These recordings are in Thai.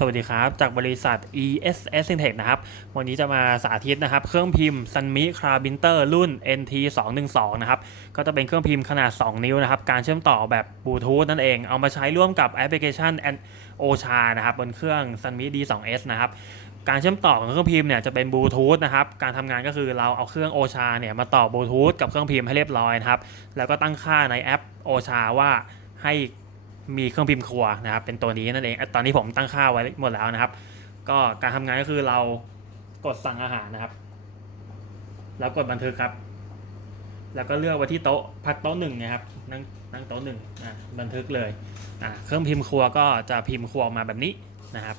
สวัสดีครับ จากบริษัท ESS Syntech นะครับ วันนี้จะมาสาธิตนะครับ เครื่องพิมพ์ Sunmi Crabinder รุ่น NT 2 1 2นะครับ ก็จะเป็นเครื่องพิมพ์ขนาด 2 นิ้วนะครับ การเชื่อมต่อแบบบลูทูธนั่นเอง เอามาใช้ร่วมกับแอปพลิเคชัน OCHA นะครับ บนเครื่อง Sunmi D2S นะครับการเชื่อมต่อของเครื่องพิมพ์เนี่ยจะเป็นบลูทูธนะครับ การทำงานก็คือเราเอาเครื่อง OCHA เนี่ยมาต่อบลูทูธกับเครื่องพิมพ์ให้เรียบร้อยนะครับ แล้วก็ตั้งค่าในแอป OCHA ว่าให้ มีเครื่องพิมพ์ครัวนะครับ เป็นตัวนี้นั่นเอง ตอนนี้ผมตั้งค่าไว้หมดแล้วนะครับ ก็การทำงานก็คือเรากดสั่งอาหารนะครับ แล้วกดบันทึกครับ แล้วก็เลือกไว้ที่โต๊ะพักโต๊ะหนึ่งนะครับ นั่งนั่งโต๊ะหนึ่งอะบันทึกเลยอะเครื่องพิมพ์ครัวก็จะพิมพ์ครัวออกมาแบบนี้นะครับ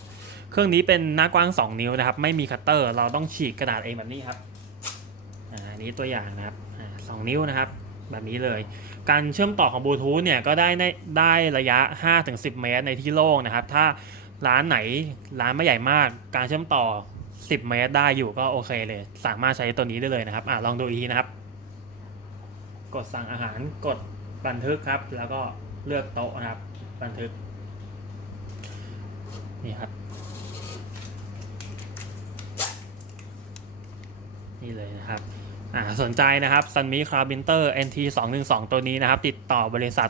เครื่องนี้เป็นหน้ากว้าง 2 นิ้วนะครับ ไม่มีคัตเตอร์ เราต้องฉีกกระดาษเองแบบนี้ครับ อ่านนี้ตัวอย่างนะครับอ่าสองนิ้วนะครับ แบบนี้เลย การเชื่อมต่อของบลูทูธเนี่ยก็ได้ได้ระยะ 5-10 เมตรในที่โล่งนะครับ ถ้าร้านไหนร้านไม่ใหญ่มากการเชื่อมต่อ 10 เมตรได้อยู่ก็โอเคเลย สามารถใช้ตัวนี้ได้เลยนะครับอะลองดูอีกทีนะครับ กดสั่งอาหารกดบันทึกครับ แล้วก็เลือกโต๊ะนะครับ บันทึกนี่ครับ นี่เลยนะครับ อ่าสนใจนะครับซันมิคราบินเตอร์ NT 2 1 2ตัวนี้นะครับ ติดต่อบริษัท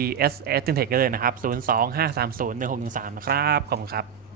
ESS Tech ได้เลยนะครับ 025301613 นะครับ ขอบคุณครับ